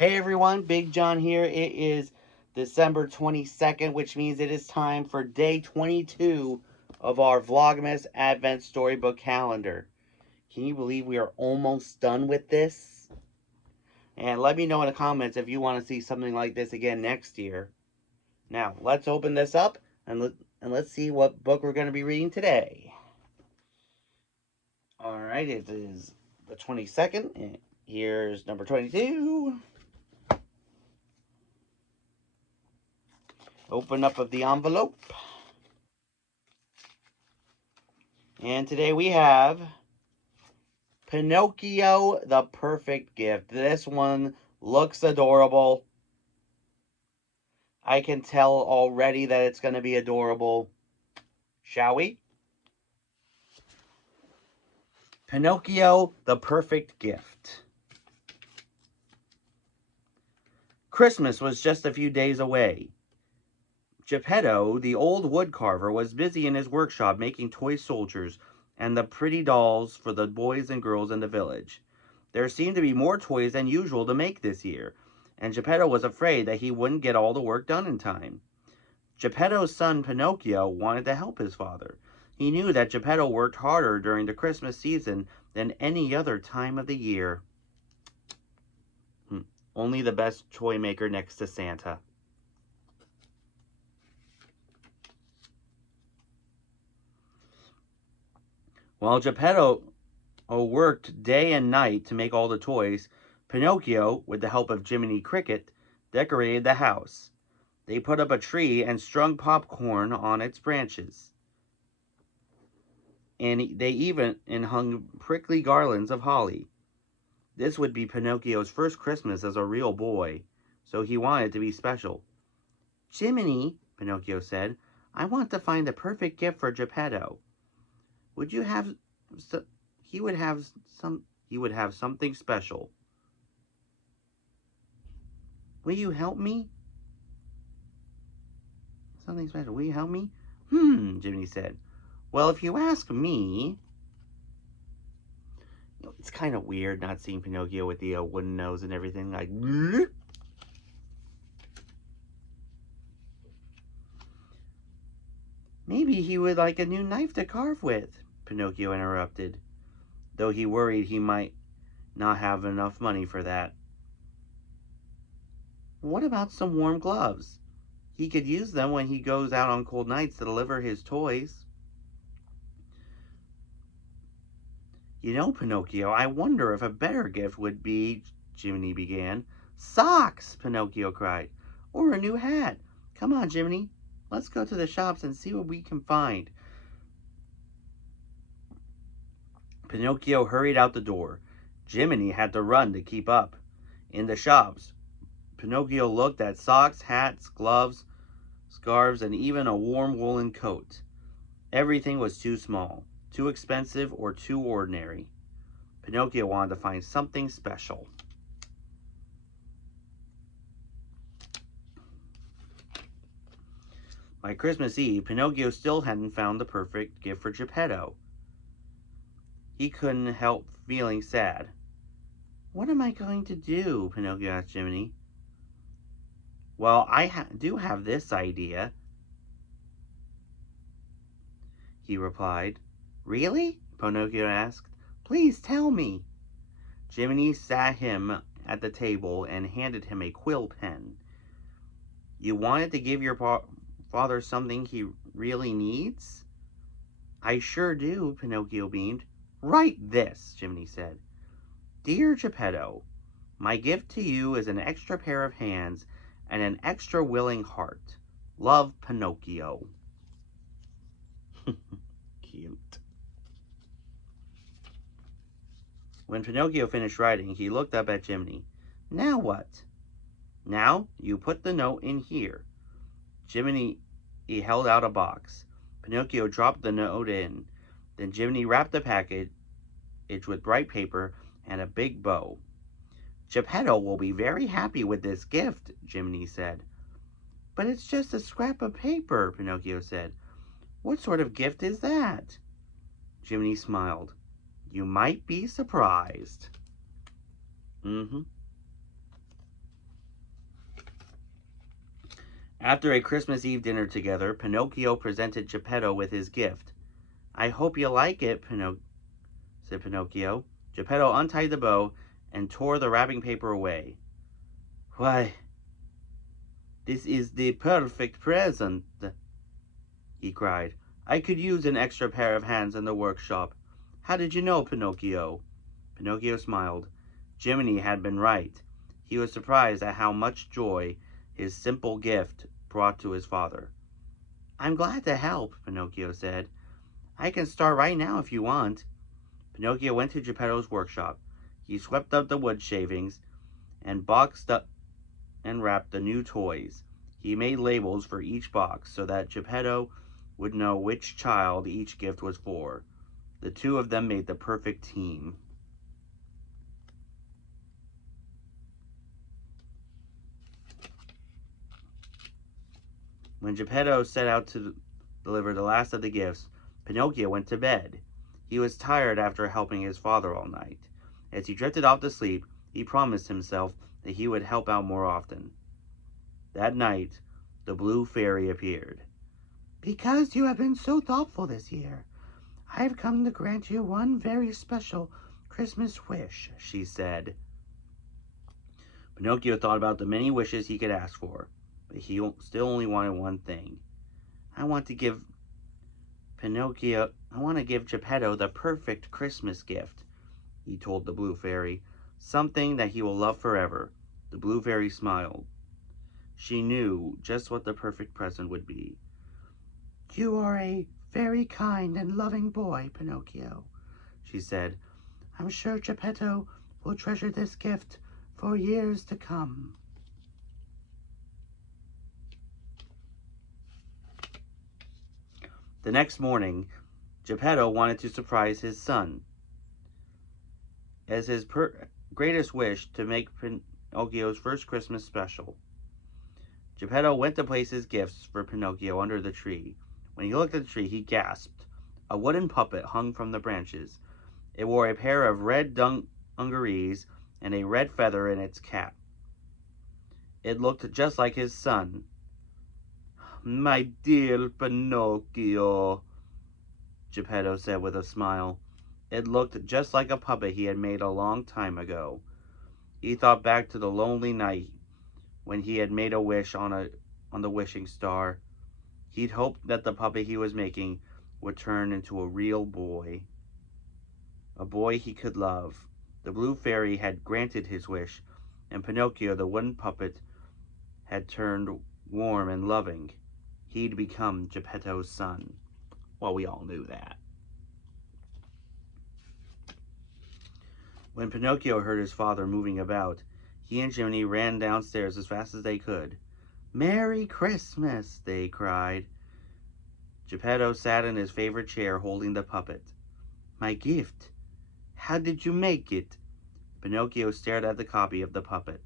Hey everyone, Big John here. It is December 22nd, which means it is time for day 22 of our Vlogmas Advent Storybook calendar. Can you believe we are almost done with this? And let me know in the comments if you want to see something like this again next year. Now, let's open this up and let's see what book we're going to be reading today. Alright, it is the 22nd, and here's number 22. Open up of the envelope. And today we have Pinocchio, the Perfect Gift. This one looks adorable. I can tell already that it's going to be adorable. Shall we? Pinocchio, the Perfect Gift. Christmas was just a few days away. Geppetto, the old woodcarver, was busy in his workshop making toy soldiers and the pretty dolls for the boys and girls in the village. There seemed to be more toys than usual to make this year, and Geppetto was afraid that he wouldn't get all the work done in time. Geppetto's son Pinocchio wanted to help his father. He knew that Geppetto worked harder during the Christmas season than any other time of the year. Only the best toy maker next to Santa. While Geppetto worked day and night to make all the toys, Pinocchio, with the help of Jiminy Cricket, decorated the house. They put up a tree and strung popcorn on its branches. And they even hung prickly garlands of holly. This would be Pinocchio's first Christmas as a real boy, so he wanted to be special. "Jiminy," Pinocchio said, "I want to find the perfect gift for Geppetto. Would you have he would have something special. Will you help me?" "Something special. Will you help me?" Jiminy said. "Well, if you ask me..." It's kind of weird not seeing Pinocchio with the wooden nose and everything. Like, bleh. "Maybe he would like a new knife to carve with," Pinocchio interrupted, though he worried he might not have enough money for that. "What about some warm gloves? He could use them when he goes out on cold nights to deliver his toys." "You know, Pinocchio, I wonder if a better gift would be..." Jiminy began. "Socks!" Pinocchio cried. "Or a new hat. Come on, Jiminy. Let's go to the shops and see what we can find." Pinocchio hurried out the door. Jiminy had to run to keep up. In the shops, Pinocchio looked at socks, hats, gloves, scarves, and even a warm woolen coat. Everything was too small, too expensive, or too ordinary. Pinocchio wanted to find something special. By Christmas Eve, Pinocchio still hadn't found the perfect gift for Geppetto. He couldn't help feeling sad. "What am I going to do?" Pinocchio asked Jiminy. "Well, I do have this idea," he replied. "Really?" Pinocchio asked. "Please tell me." Jiminy sat him at the table and handed him a quill pen. "You wanted to give your father something he really needs?" "I sure do," Pinocchio beamed. "Write this," Jiminy said. "Dear Geppetto, my gift to you is an extra pair of hands and an extra willing heart. Love, Pinocchio." Cute. When Pinocchio finished writing, he looked up at Jiminy. "Now what?" "Now you put the note in here." Jiminy held out a box. Pinocchio dropped the note in. Then Jiminy wrapped the package with bright paper and a big bow. "Geppetto will be very happy with this gift," Jiminy said. "But it's just a scrap of paper," Pinocchio said. "What sort of gift is that?" Jiminy smiled. "You might be surprised." After a Christmas Eve dinner together, Pinocchio presented Geppetto with his gift. "I hope you like it," said Pinocchio. Geppetto untied the bow and tore the wrapping paper away. "Why, this is the perfect present," he cried. "I could use an extra pair of hands in the workshop. How did you know, Pinocchio?" Pinocchio smiled. Jiminy had been right. He was surprised at how much joy his simple gift brought to his father. "I'm glad to help," Pinocchio said. "I can start right now if you want." Pinocchio went to Geppetto's workshop. He swept up the wood shavings and boxed up and wrapped the new toys. He made labels for each box so that Geppetto would know which child each gift was for. The two of them made the perfect team. When Geppetto set out to deliver the last of the gifts, Pinocchio went to bed. He was tired after helping his father all night. As he drifted off to sleep, he promised himself that he would help out more often. That night, the Blue Fairy appeared. "Because you have been so thoughtful this year, I have come to grant you one very special Christmas wish," she said. Pinocchio thought about the many wishes he could ask for, but he still only wanted one thing. I want to give Geppetto the perfect Christmas gift," he told the Blue Fairy. "Something that he will love forever." The Blue Fairy smiled. She knew just what the perfect present would be. "You are a very kind and loving boy, Pinocchio," she said. "I'm sure Geppetto will treasure this gift for years to come." The next morning, Geppetto wanted to surprise his son. As his greatest wish to make Pinocchio's first Christmas special, Geppetto went to place his gifts for Pinocchio under the tree. When he looked at the tree, he gasped. A wooden puppet hung from the branches. It wore a pair of red dungarees and a red feather in its cap. It looked just like his son. "My dear Pinocchio," Geppetto said with a smile. It looked just like a puppet he had made a long time ago. He thought back to the lonely night when he had made a wish on the wishing star. He'd hoped that the puppet he was making would turn into a real boy. A boy he could love. The Blue Fairy had granted his wish, and Pinocchio, the wooden puppet, had turned warm and loving. He'd become Geppetto's son. Well, we all knew that. When Pinocchio heard his father moving about, he and Jiminy ran downstairs as fast as they could. "Merry Christmas!" they cried. Geppetto sat in his favorite chair holding the puppet. "My gift? How did you make it?" Pinocchio stared at the copy of the puppet.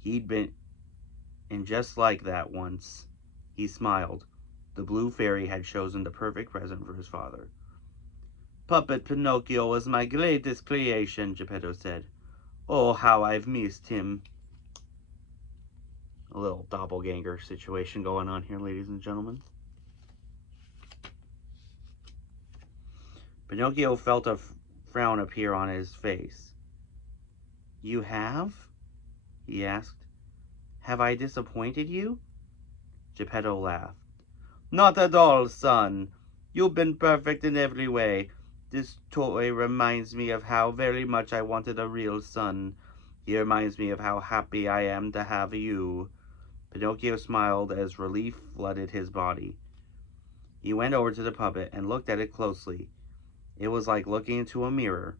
He'd been in just like that once. He smiled. The Blue Fairy had chosen the perfect present for his father. "Puppet Pinocchio was my greatest creation," Geppetto said. "Oh, how I've missed him." A little doppelganger situation going on here, ladies and gentlemen. Pinocchio felt a frown appear on his face. "You have?" he asked. "Have I disappointed you?" Geppetto laughed. "Not at all, son. You've been perfect in every way. This toy reminds me of how very much I wanted a real son. He reminds me of how happy I am to have you." Pinocchio smiled as relief flooded his body. He went over to the puppet and looked at it closely. It was like looking into a mirror.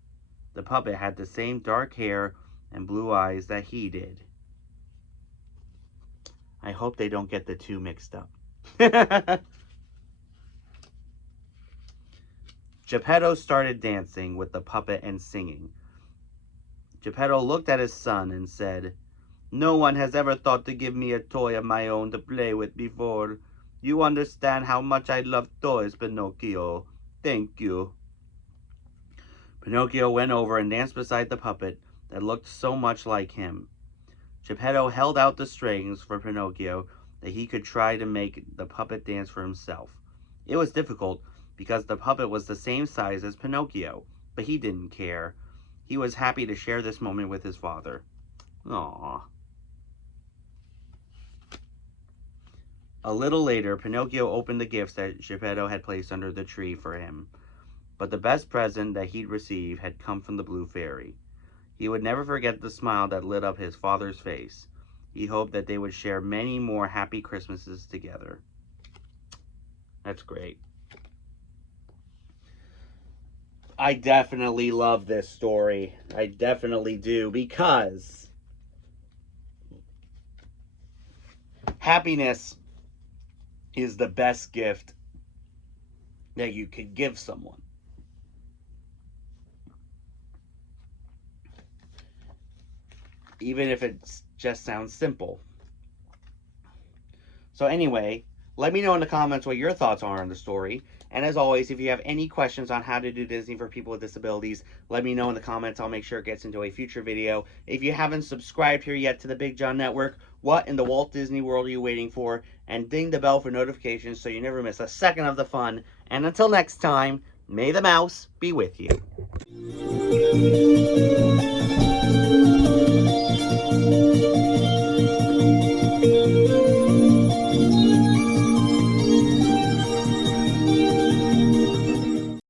The puppet had the same dark hair and blue eyes that he did. I hope they don't get the two mixed up. Geppetto started dancing with the puppet and singing. Geppetto looked at his son and said, "No one has ever thought to give me a toy of my own to play with before. You understand how much I love toys, Pinocchio. Thank you." Pinocchio went over and danced beside the puppet that looked so much like him. Geppetto held out the strings for Pinocchio that he could try to make the puppet dance for himself. It was difficult because the puppet was the same size as Pinocchio, but he didn't care. He was happy to share this moment with his father. Aww. A little later, Pinocchio opened the gifts that Geppetto had placed under the tree for him. But the best present that he'd received had come from the Blue Fairy. He would never forget the smile that lit up his father's face. He hoped that they would share many more happy Christmases together. That's great. I definitely love this story. I definitely do, because happiness is the best gift that you could give someone. Even if it just sounds simple. So anyway, let me know in the comments what your thoughts are on the story. And as always, if you have any questions on how to do Disney for people with disabilities, let me know in the comments. I'll make sure it gets into a future video. If you haven't subscribed here yet to the Big John Network, what in the Walt Disney World are you waiting for? And ding the bell for notifications so you never miss a second of the fun. And until next time, may the mouse be with you.